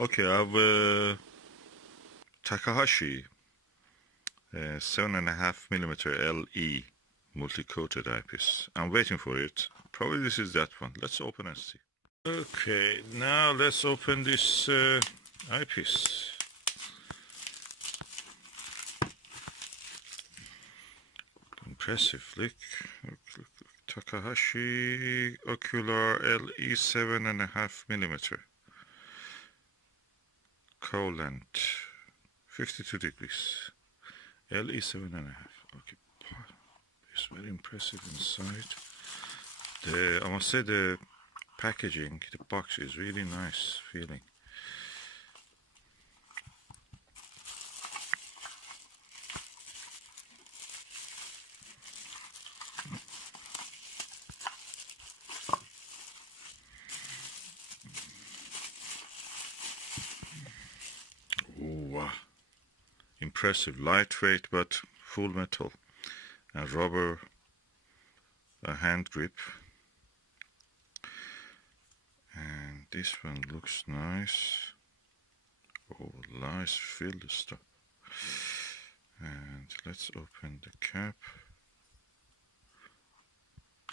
Okay, I have Takahashi 7.5mm LE multi-coated eyepiece. I'm waiting for it. Probably this is that one. Let's open and see. Okay, now let's open this eyepiece. Impressive. Look, look. Takahashi Ocular LE 7.5mm. Cowl length 52 degrees. LE 7.5. Okay, it's very impressive inside. I must say the packaging, the box is really nice feeling. Ooh, wow. Impressive, lightweight but full metal and rubber hand grip. And this one looks nice. Oh, nice filled stuff. And let's open the cap.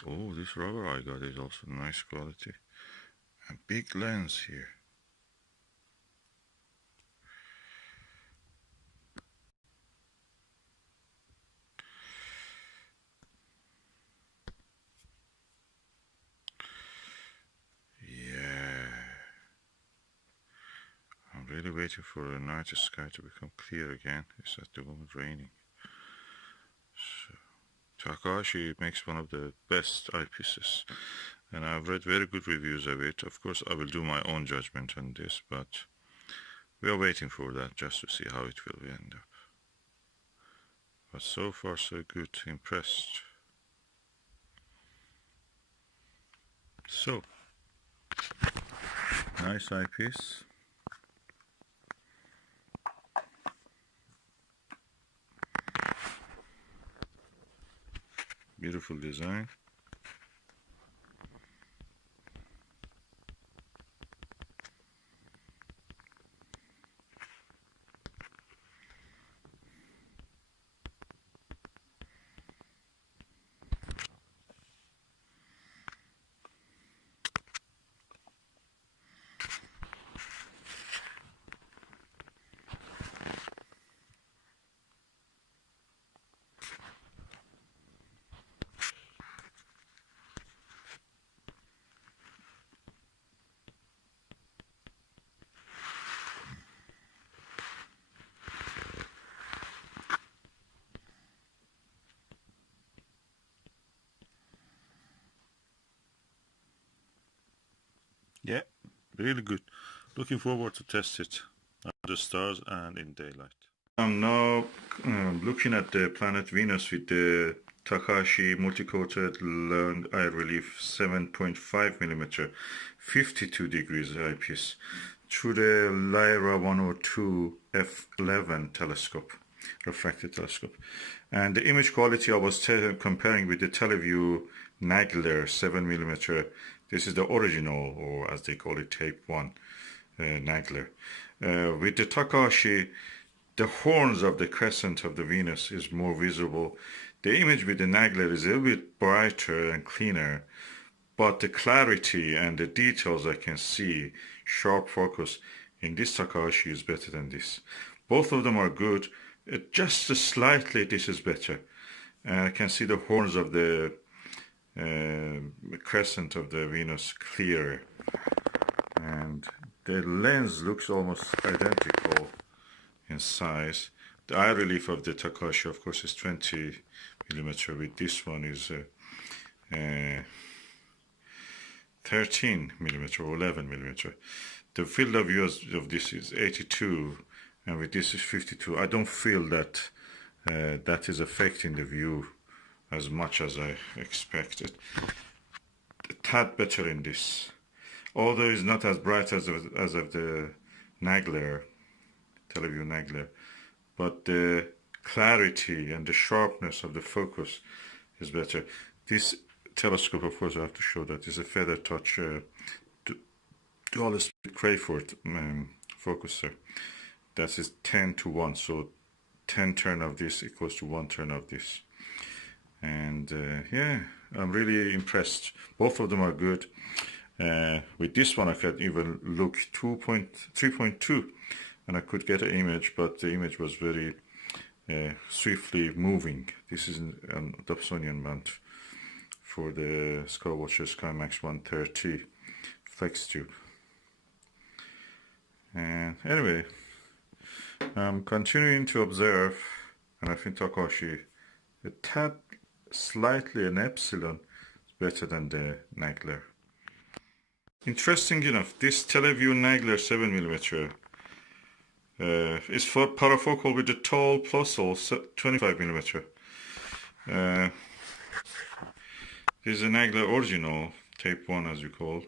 Oh, this rubber I got is also nice quality. A big lens here. Yeah. I'm really waiting for the night sky to become clear again. It's at the moment raining. So, Takahashi makes one of the best eyepieces, and I've read very good reviews of it. Of course, I will do my own judgment on this, but we are waiting for that just to see how it will end up. But so far, so good. Impressed. So, nice eyepiece. Beautiful design. Yeah, really good. Looking forward to test it under the stars and in daylight. I'm now looking at the planet Venus with the Takahashi multi-coated long eye relief 7.5mm 52 degrees eyepiece through the Lyra 102 f11 telescope, refracted telescope. And the image quality I was comparing with the Televue Nagler 7mm. This is the original, or as they call it, Type1 Nagler. With the Takahashi, the horns of the crescent of the Venus is more visible. The image with the Nagler is a little bit brighter and cleaner, but the clarity and the details I can see, sharp focus, in this Takahashi is better than this. Both of them are good. Just slightly this is better. I can see the horns of the crescent of the Venus clearer. And the lens looks almost identical in size. The eye relief of the Takahashi, of course, is 20mm. With this one is 13mm or 11mm. The field of view of this is 82, and with this is 52. I don't feel that that is affecting the view as much as I expected. A tad better in this, although it's not as bright as of the Nagler, Televue Nagler, but the clarity and the sharpness of the focus is better. This telescope, of course, I have to show that is a feather touch dual split Crayford focuser. That is 10 to 1, so 10 turn of this equals to 1 turn of this. And yeah, I'm really impressed. Both of them are good. With this one I could even look 3.2 and I could get an image, but the image was very swiftly moving. This is an Dobsonian mount for the Skywatcher SkyMax 130 flex tube. And anyway, I'm continuing to observe, and I think Takahashi, a tad slightly an epsilon is better than the Nagler. Interesting enough, this Televue Nagler 7mm is for parafocal with the tall plus all 25mm. This is a Nagler original, Type 1 as you call,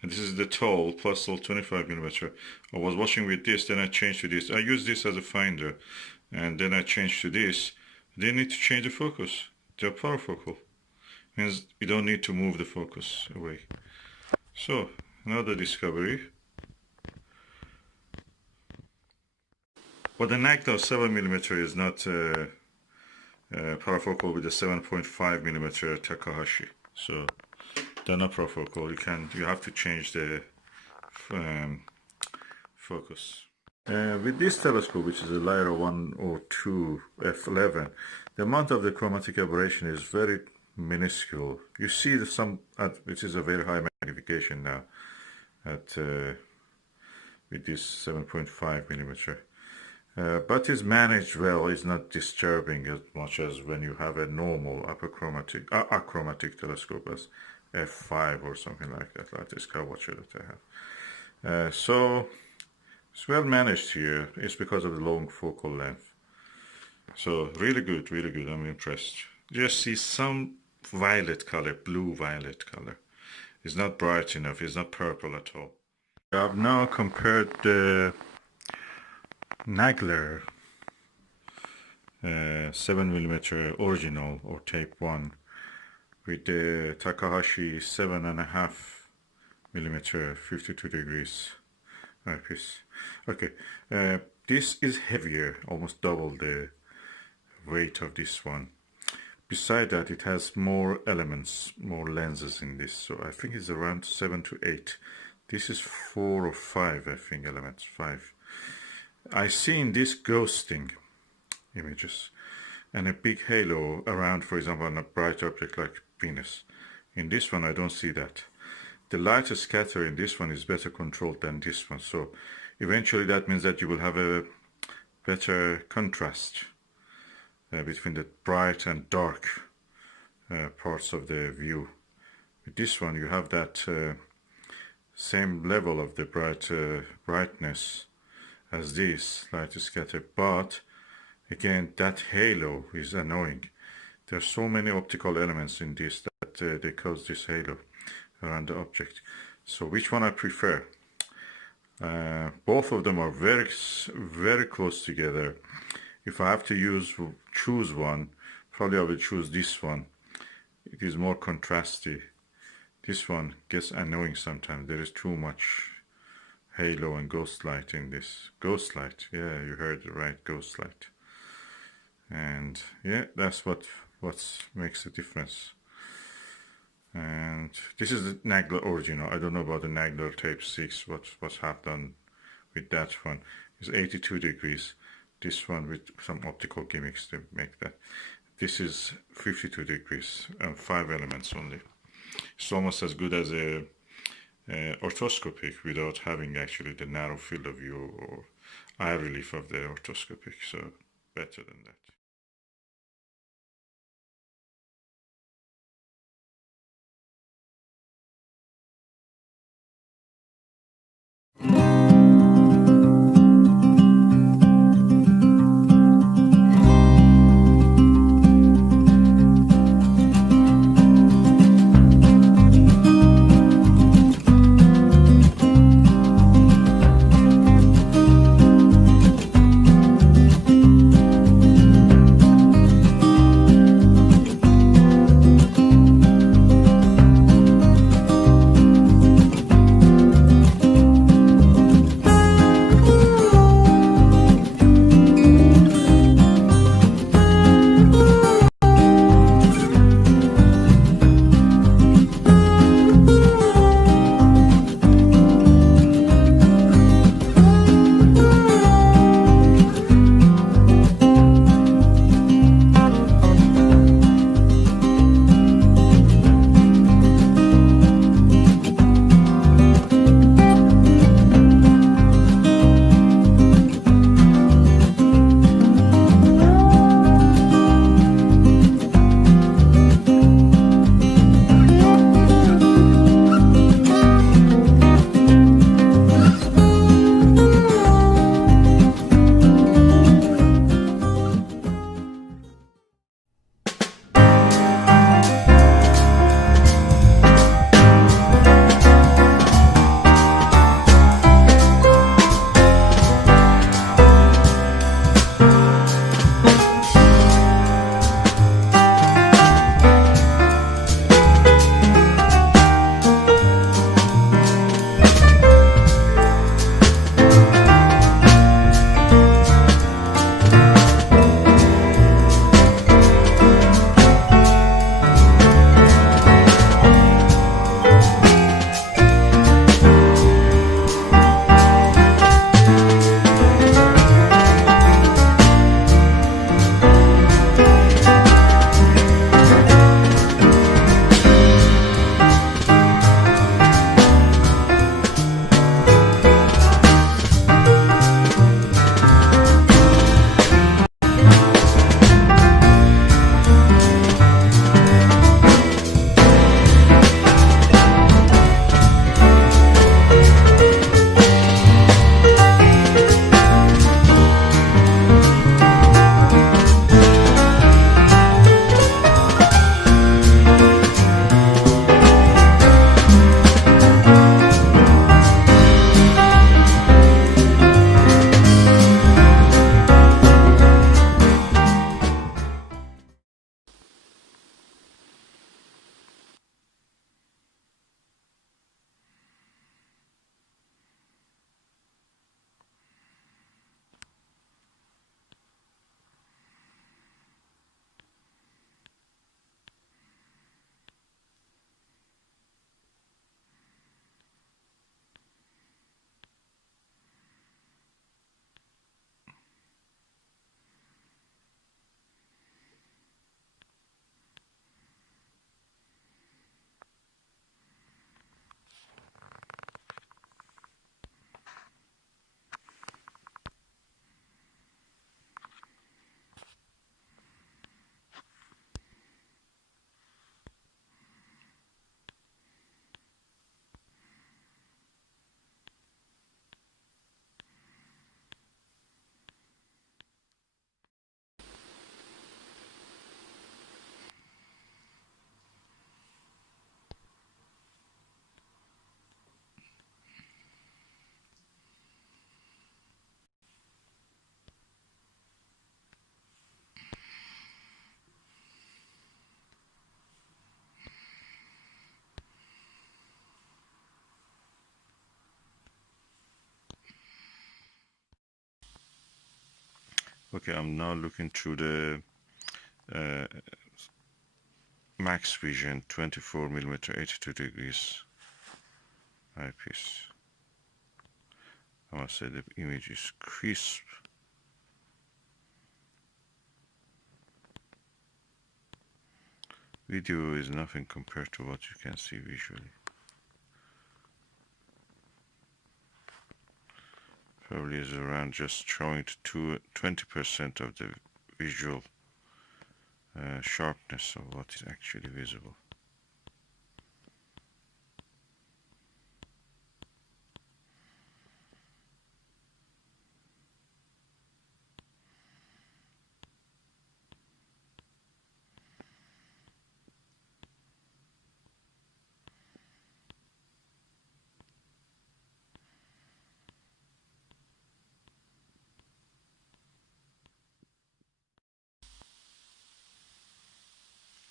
and this is the tall plus all 25mm. I was watching with this, then I changed to this. I use this as a finder, and then I changed to this. They need to change the focus. They're parafocal. Means you don't need to move the focus away. So, another discovery. But the Nagler 7mm is not parafocal with the 7.5mm Takahashi. So, they're not parafocal. You have to change the focus. With this telescope, which is a Lyra 102 f11, the amount of the chromatic aberration is very minuscule. You see which is a very high magnification now at with this 7.5mm, but is managed well. It's not disturbing as much as when you have a normal achromatic telescope as f5 or something like that, like this Skywatcher that I have. So it's well managed here. It's because of the long focal length. So really good, really good. I'm impressed. Just see some violet color, blue-violet color. It's not bright enough. It's not purple at all. I've now compared the Nagler 7mm original or Type 1 with the Takahashi 7.5mm 52 degrees eyepiece. Okay, this is heavier, almost double the weight of this one. Beside that, it has more elements, more lenses in this, so I think it's around 7 to 8. This is 4 or 5, I think, elements, 5. I see in this ghosting images and a big halo around, for example, on a bright object like Venus. In this one, I don't see that. The light scatter in this one is better controlled than this one, so eventually that means that you will have a better contrast between the bright and dark parts of the view. With this one you have that same level of the brightness as this light scatter, but again that halo is annoying. There are so many optical elements in this that they cause this halo around the object. So which one I prefer? Both of them are very, very close together. If I have to choose one, probably I will choose this one. It is more contrasty. This one gets annoying sometimes. There is too much halo and ghost light in this. Ghost light, yeah, you heard it right, ghost light. And yeah, that's what makes the difference. And this is the Nagler original. I don't know about the Nagler Type 6, what's happened with that one. It's 82 degrees. This one with some optical gimmicks to make that. This is 52 degrees and 5 elements only. It's almost as good as a orthoscopic without having actually the narrow field of view or eye relief of the orthoscopic, so better than that. Okay, I'm now looking through the max vision 24mm 82 degrees eyepiece. I must say the image is crisp. Video is nothing compared to what you can see visually. Probably is around just showing to 20% of the visual sharpness of what is actually visible.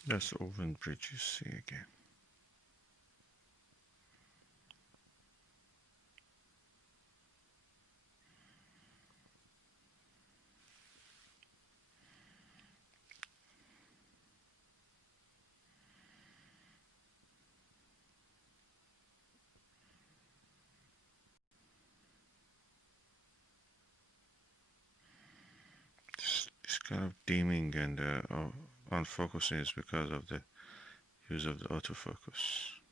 That's Oven Bridge you see again. This kind of dimming and unfocusing is because of the use of the autofocus.